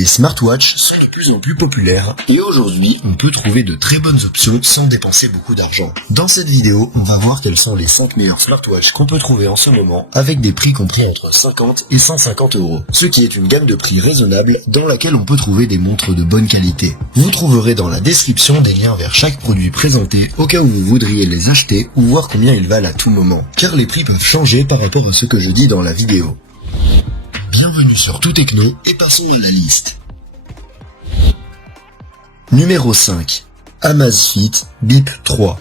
Les smartwatches sont de plus en plus populaires et aujourd'hui, on peut trouver de très bonnes options sans dépenser beaucoup d'argent. Dans cette vidéo, on va voir quels sont les 5 meilleurs smartwatches qu'on peut trouver en ce moment avec des prix compris entre 50 et 150 euros, ce qui est une gamme de prix raisonnable dans laquelle on peut trouver des montres de bonne qualité. Vous trouverez dans la description des liens vers chaque produit présenté au cas où vous voudriez les acheter ou voir combien ils valent à tout moment, car les prix peuvent changer par rapport à ce que je dis dans la vidéo. Bienvenue sur Tout Techno et passons à la liste. Numéro 5. Amazfit Bip 3.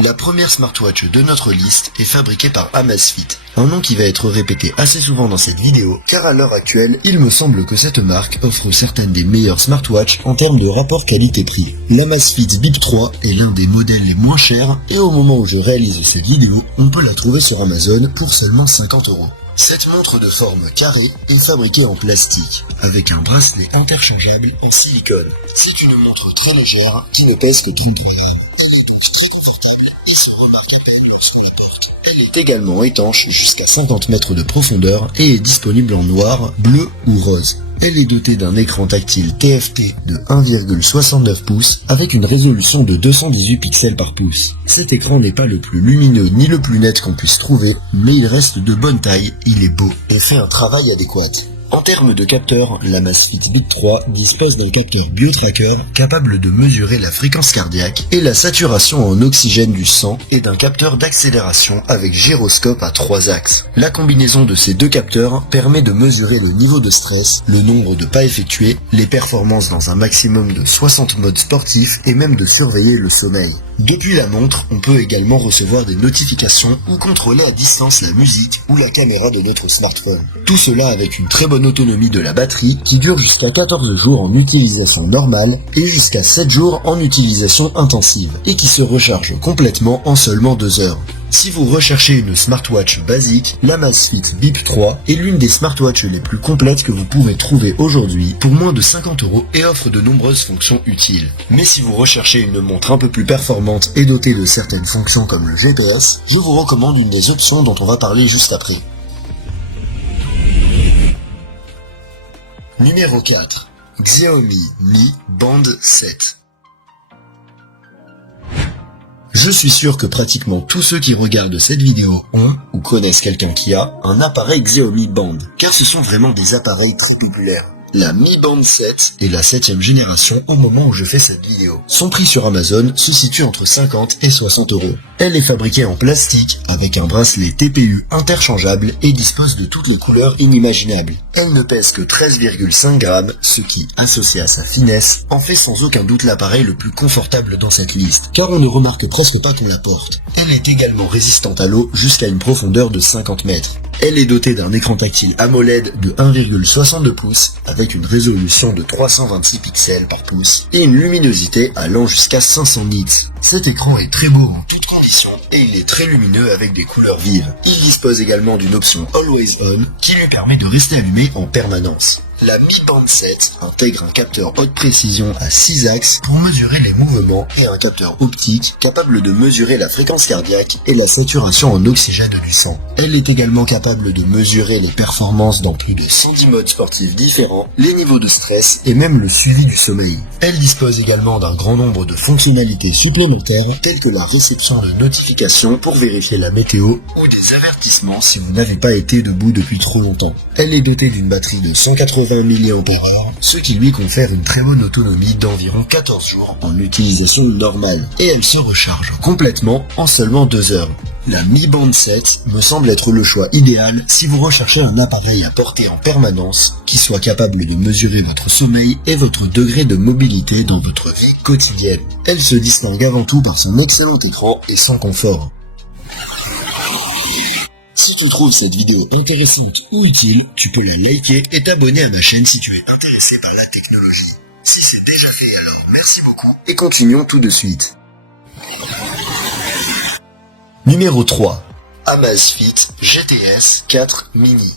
La première smartwatch de notre liste est fabriquée par Amazfit, un nom qui va être répété assez souvent dans cette vidéo, car à l'heure actuelle, il me semble que cette marque offre certaines des meilleures smartwatches en termes de rapport qualité-prix. L'Amazfit Bip 3 est l'un des modèles les moins chers, et au moment où je réalise cette vidéo, on peut la trouver sur Amazon pour seulement 50 euros. Cette montre de forme carrée est fabriquée en plastique, avec un bracelet interchangeable en silicone. C'est une montre très légère qui ne pèse que 30 grammes. Elle est également étanche jusqu'à 50 mètres de profondeur et est disponible en noir, bleu ou rose. Elle est dotée d'un écran tactile TFT de 1,69 pouces avec une résolution de 218 pixels par pouce. Cet écran n'est pas le plus lumineux ni le plus net qu'on puisse trouver, mais il reste de bonne taille, il est beau et fait un travail adéquat. En termes de capteurs, l'Amazfit Bip 3 dispose d'un capteur BioTracker capable de mesurer la fréquence cardiaque et la saturation en oxygène du sang et d'un capteur d'accélération avec gyroscope à 3 axes. La combinaison de ces deux capteurs permet de mesurer le niveau de stress, le nombre de pas effectués, les performances dans un maximum de 60 modes sportifs et même de surveiller le sommeil. Depuis la montre, on peut également recevoir des notifications ou contrôler à distance la musique ou la caméra de notre smartphone. Tout cela avec une très bonne autonomie de la batterie qui dure jusqu'à 14 jours en utilisation normale et jusqu'à 7 jours en utilisation intensive et qui se recharge complètement en seulement 2 heures. Si vous recherchez une smartwatch basique, l'Amazfit Bip 3 est l'une des smartwatches les plus complètes que vous pouvez trouver aujourd'hui pour moins de 50 euros et offre de nombreuses fonctions utiles. Mais si vous recherchez une montre un peu plus performante et dotée de certaines fonctions comme le GPS, je vous recommande une des options dont on va parler juste après. Numéro 4. Xiaomi Mi Band 7. Je suis sûr que pratiquement tous ceux qui regardent cette vidéo ont, ou connaissent quelqu'un qui a, un appareil Xiaomi Band, car ce sont vraiment des appareils très populaires. La Mi Band 7 est la 7ème génération au moment où je fais cette vidéo. Son prix sur Amazon se situe entre 50 et 60 euros. Elle est fabriquée en plastique avec un bracelet TPU interchangeable et dispose de toutes les couleurs inimaginables. Elle ne pèse que 13,5 grammes, ce qui, associé à sa finesse, en fait sans aucun doute l'appareil le plus confortable dans cette liste, car on ne remarque presque pas qu'on la porte. Elle est également résistante à l'eau jusqu'à une profondeur de 50 mètres. Elle est dotée d'un écran tactile AMOLED de 1,62 pouces avec une résolution de 326 pixels par pouce et une luminosité allant jusqu'à 500 nits. Cet écran est très beau en toutes conditions et il est très lumineux avec des couleurs vives. Il dispose également d'une option Always On qui lui permet de rester allumé en permanence. La Mi Band 7 intègre un capteur haute précision à 6 axes pour mesurer les mouvements et un capteur optique capable de mesurer la fréquence cardiaque et la saturation en oxygène du sang. Elle est également capable de mesurer les performances dans plus de 110 modes sportifs différents, les niveaux de stress et même le suivi du sommeil. Elle dispose également d'un grand nombre de fonctionnalités supplémentaires telles que la réception de notifications pour vérifier la météo ou des avertissements si vous n'avez pas été debout depuis trop longtemps. Elle est dotée d'une batterie de 180 mAh, ce qui lui confère une très bonne autonomie d'environ 14 jours en utilisation normale. Et elle se recharge complètement en seulement 2 heures. La Mi Band 7 me semble être le choix idéal si vous recherchez un appareil à porter en permanence qui soit capable de mesurer votre sommeil et votre degré de mobilité dans votre vie quotidienne. Elle se distingue avant tout par son excellent écran et son confort. Si tu trouves cette vidéo intéressante ou utile, tu peux la liker et t'abonner à ma chaîne si tu es intéressé par la technologie. Si c'est déjà fait, alors merci beaucoup et continuons tout de suite. Numéro 3. Amazfit GTS 4 Mini.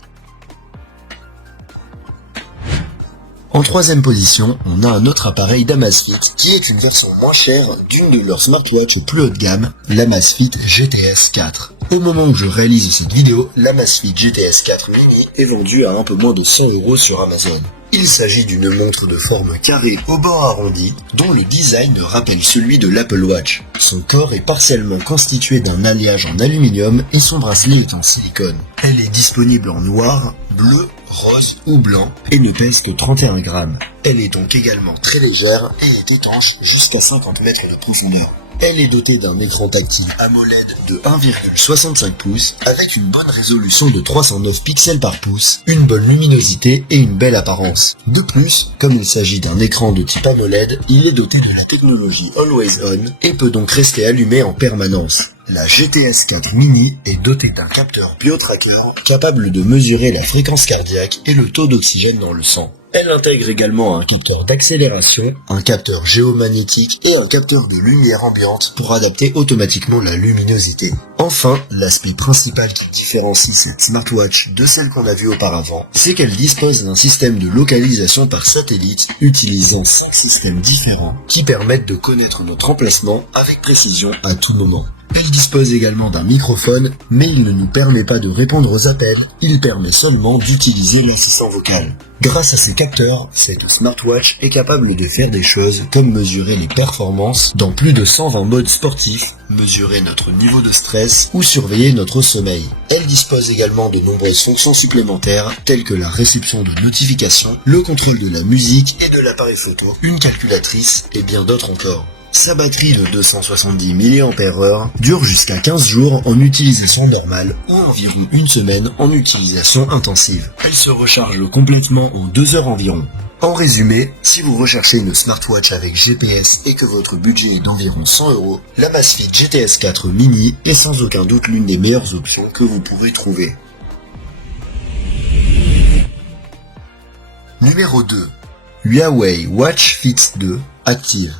En troisième position, on a un autre appareil d'Amazfit qui est une version moins chère d'une de leurs smartwatches plus haut de gamme, l'Amazfit GTS 4. Au moment où je réalise cette vidéo, l'Amazfit GTS 4 Mini est vendue à un peu moins de 100 € sur Amazon. Il s'agit d'une montre de forme carrée au bord arrondi, dont le design rappelle celui de l'Apple Watch. Son corps est partiellement constitué d'un alliage en aluminium et son bracelet est en silicone. Elle est disponible en noir, bleu, rose ou blanc et ne pèse que 31 grammes. Elle est donc également très légère et est étanche jusqu'à 50 mètres de profondeur. Elle est dotée d'un écran tactile AMOLED de 1,65 pouces avec une bonne résolution de 309 pixels par pouce, une bonne luminosité et une belle apparence. De plus, comme il s'agit d'un écran de type AMOLED, il est doté de la technologie Always On et peut donc rester allumé en permanence. La GTS 4 Mini est dotée d'un capteur BioTracker capable de mesurer la fréquence cardiaque et le taux d'oxygène dans le sang. Elle intègre également un capteur d'accélération, un capteur géomagnétique et un capteur de lumière ambiante pour adapter automatiquement la luminosité. Enfin, l'aspect principal qui différencie cette smartwatch de celle qu'on a vue auparavant, c'est qu'elle dispose d'un système de localisation par satellite utilisant 5 systèmes différents qui permettent de connaître notre emplacement avec précision à tout moment. Elle dispose également d'un microphone, mais il ne nous permet pas de répondre aux appels, il permet seulement d'utiliser l'assistant vocal. Grâce à ces capteurs, cette smartwatch est capable de faire des choses comme mesurer les performances dans plus de 120 modes sportifs, mesurer notre niveau de stress ou surveiller notre sommeil. Elle dispose également de nombreuses fonctions supplémentaires telles que la réception de notifications, le contrôle de la musique et de l'appareil photo, une calculatrice et bien d'autres encore. Sa batterie de 270 mAh dure jusqu'à 15 jours en utilisation normale ou environ une semaine en utilisation intensive. Elle se recharge complètement en 2 heures environ. En résumé, si vous recherchez une smartwatch avec GPS et que votre budget est d'environ 100 €, l'Amazfit GTS 4 Mini est sans aucun doute l'une des meilleures options que vous pourrez trouver. Numéro 2. Huawei Watch Fit 2 Active.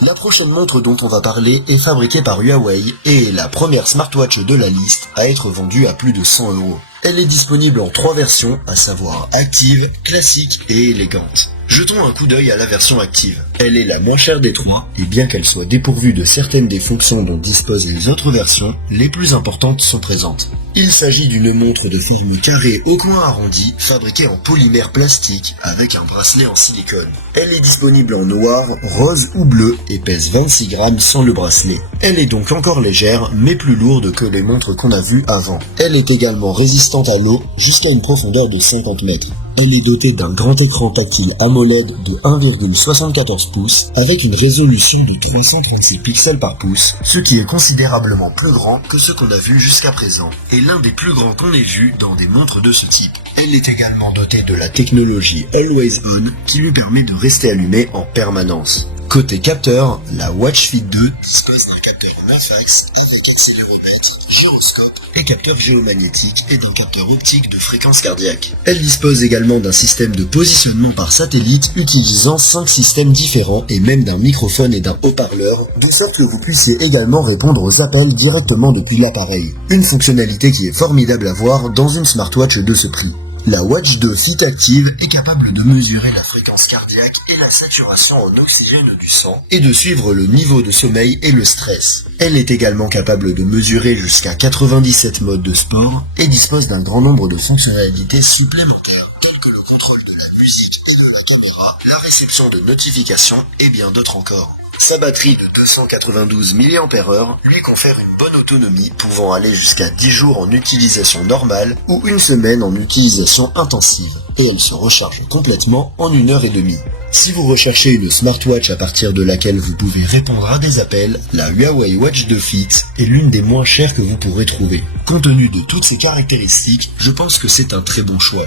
La prochaine montre dont on va parler est fabriquée par Huawei et est la première smartwatch de la liste à être vendue à plus de 100 €. Elle est disponible en 3 versions, à savoir active, classique et élégante. Jetons un coup d'œil à la version active. Elle est la moins chère des 3, et bien qu'elle soit dépourvue de certaines des fonctions dont disposent les autres versions, les plus importantes sont présentes. Il s'agit d'une montre de forme carrée au coin arrondi, fabriquée en polymère plastique avec un bracelet en silicone. Elle est disponible en noir, rose ou bleu et pèse 26 grammes sans le bracelet. Elle est donc encore légère, mais plus lourde que les montres qu'on a vues avant. Elle est également résistante à l'eau jusqu'à une profondeur de 50 mètres. Elle est dotée d'un grand écran tactile AMOLED de 1,74 pouces avec une résolution de 336 pixels par pouce, ce qui est considérablement plus grand que ce qu'on a vu jusqu'à présent, et l'un des plus grands qu'on ait vu dans des montres de ce type. Elle est également dotée de la technologie Always On qui lui permet de rester allumée en permanence. Côté capteur, la Watch Fit 2 dispose d'un capteur 9 axes avec accéléromètre, gyroscope et capteur géomagnétique et d'un capteur optique de fréquence cardiaque. Elle dispose également d'un système de positionnement par satellite utilisant 5 systèmes différents et même d'un microphone et d'un haut-parleur, de sorte que vous puissiez également répondre aux appels directement depuis l'appareil. Une fonctionnalité qui est formidable à voir dans une smartwatch de ce prix. La Watch 2 Fit Active est capable de mesurer la fréquence cardiaque et la saturation en oxygène du sang et de suivre le niveau de sommeil et le stress. Elle est également capable de mesurer jusqu'à 97 modes de sport et dispose d'un grand nombre de fonctionnalités supplémentaires telles que le contrôle de la musique et de la caméra, la réception de notifications et bien d'autres encore. Sa batterie de 292 mAh lui confère une bonne autonomie pouvant aller jusqu'à 10 jours en utilisation normale ou une semaine en utilisation intensive et elle se recharge complètement en 1 heure et demie. Si vous recherchez une smartwatch à partir de laquelle vous pouvez répondre à des appels, la Huawei Watch 2 Fit est l'une des moins chères que vous pourrez trouver. Compte tenu de toutes ces caractéristiques, je pense que c'est un très bon choix.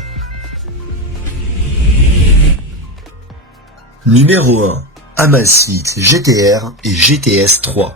Numéro 1. Amazfit GTR et GTS 3.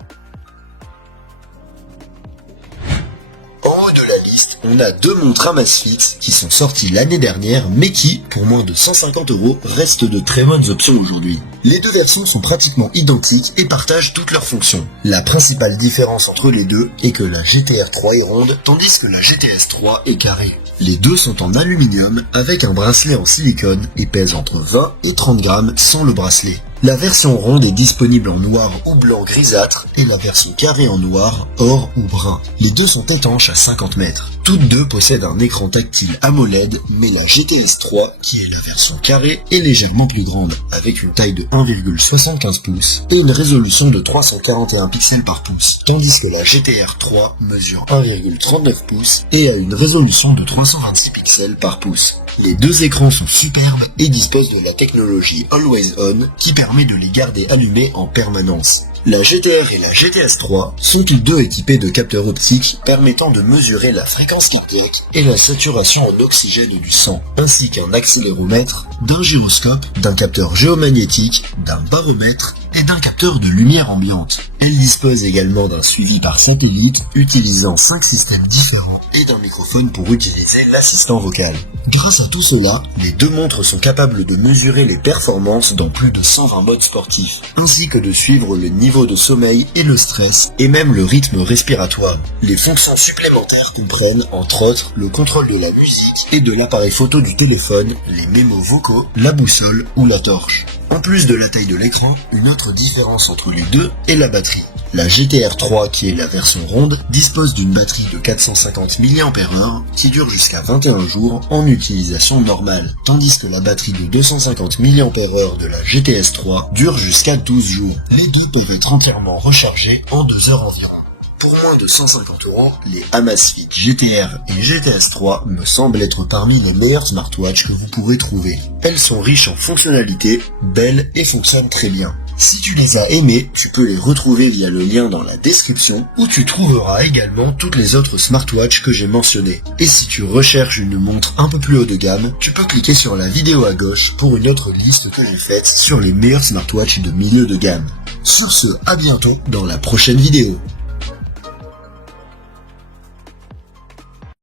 En haut de la liste, on a 2 montres Amazfit qui sont sorties l'année dernière mais qui, pour moins de 150 €, restent de très bonnes options aujourd'hui. Les 2 versions sont pratiquement identiques et partagent toutes leurs fonctions. La principale différence entre les deux est que la GTR 3 est ronde tandis que la GTS 3 est carrée. Les deux sont en aluminium avec un bracelet en silicone et pèsent entre 20 et 30 grammes sans le bracelet. La version ronde est disponible en noir ou blanc grisâtre et la version carrée en noir, or ou brun. Les deux sont étanches à 50 mètres. Toutes deux possèdent un écran tactile AMOLED, mais la GTS 3, qui est la version carrée, est légèrement plus grande, avec une taille de 1,75 pouces et une résolution de 341 pixels par pouce, tandis que la GTR 3 mesure 1,39 pouces et a une résolution de 326 pixels par pouce. Les deux écrans sont superbes et disposent de la technologie Always On qui permet de les garder allumés en permanence. La GTR et la GTS 3 sont toutes deux équipées de capteurs optiques permettant de mesurer la fréquence cardiaque et la saturation en oxygène du sang, ainsi qu'un accéléromètre, d'un gyroscope, d'un capteur géomagnétique, d'un baromètre et d'un capteur de lumière ambiante. Elle dispose également d'un suivi par satellite utilisant 5 systèmes différents et d'un microphone pour utiliser l'assistant vocal. Grâce à tout cela, les deux montres sont capables de mesurer les performances dans plus de 120 modes sportifs, ainsi que de suivre le niveau de sommeil et le stress, et même le rythme respiratoire. Les fonctions supplémentaires comprennent, entre autres, le contrôle de la musique et de l'appareil photo du téléphone, les mémos vocaux, la boussole ou la torche. En plus de la taille de l'écran, une autre différence entre les deux est la batterie. La GTR 3, qui est la version ronde, dispose d'une batterie de 450 mAh qui dure jusqu'à 21 jours en utilisation normale, tandis que la batterie de 250 mAh de la GTS 3 dure jusqu'à 12 jours. Les deux peuvent être entièrement rechargés en 2 heures environ. Pour moins de 150 €, les Amazfit GTR et GTS 3 me semblent être parmi les meilleurs smartwatches que vous pourrez trouver. Elles sont riches en fonctionnalités, belles et fonctionnent très bien. Si tu les as aimées, tu peux les retrouver via le lien dans la description où tu trouveras également toutes les autres smartwatches que j'ai mentionnées. Et si tu recherches une montre un peu plus haut de gamme, tu peux cliquer sur la vidéo à gauche pour une autre liste que j'ai faite sur les meilleurs smartwatches de milieu de gamme. Sur ce, à bientôt dans la prochaine vidéo.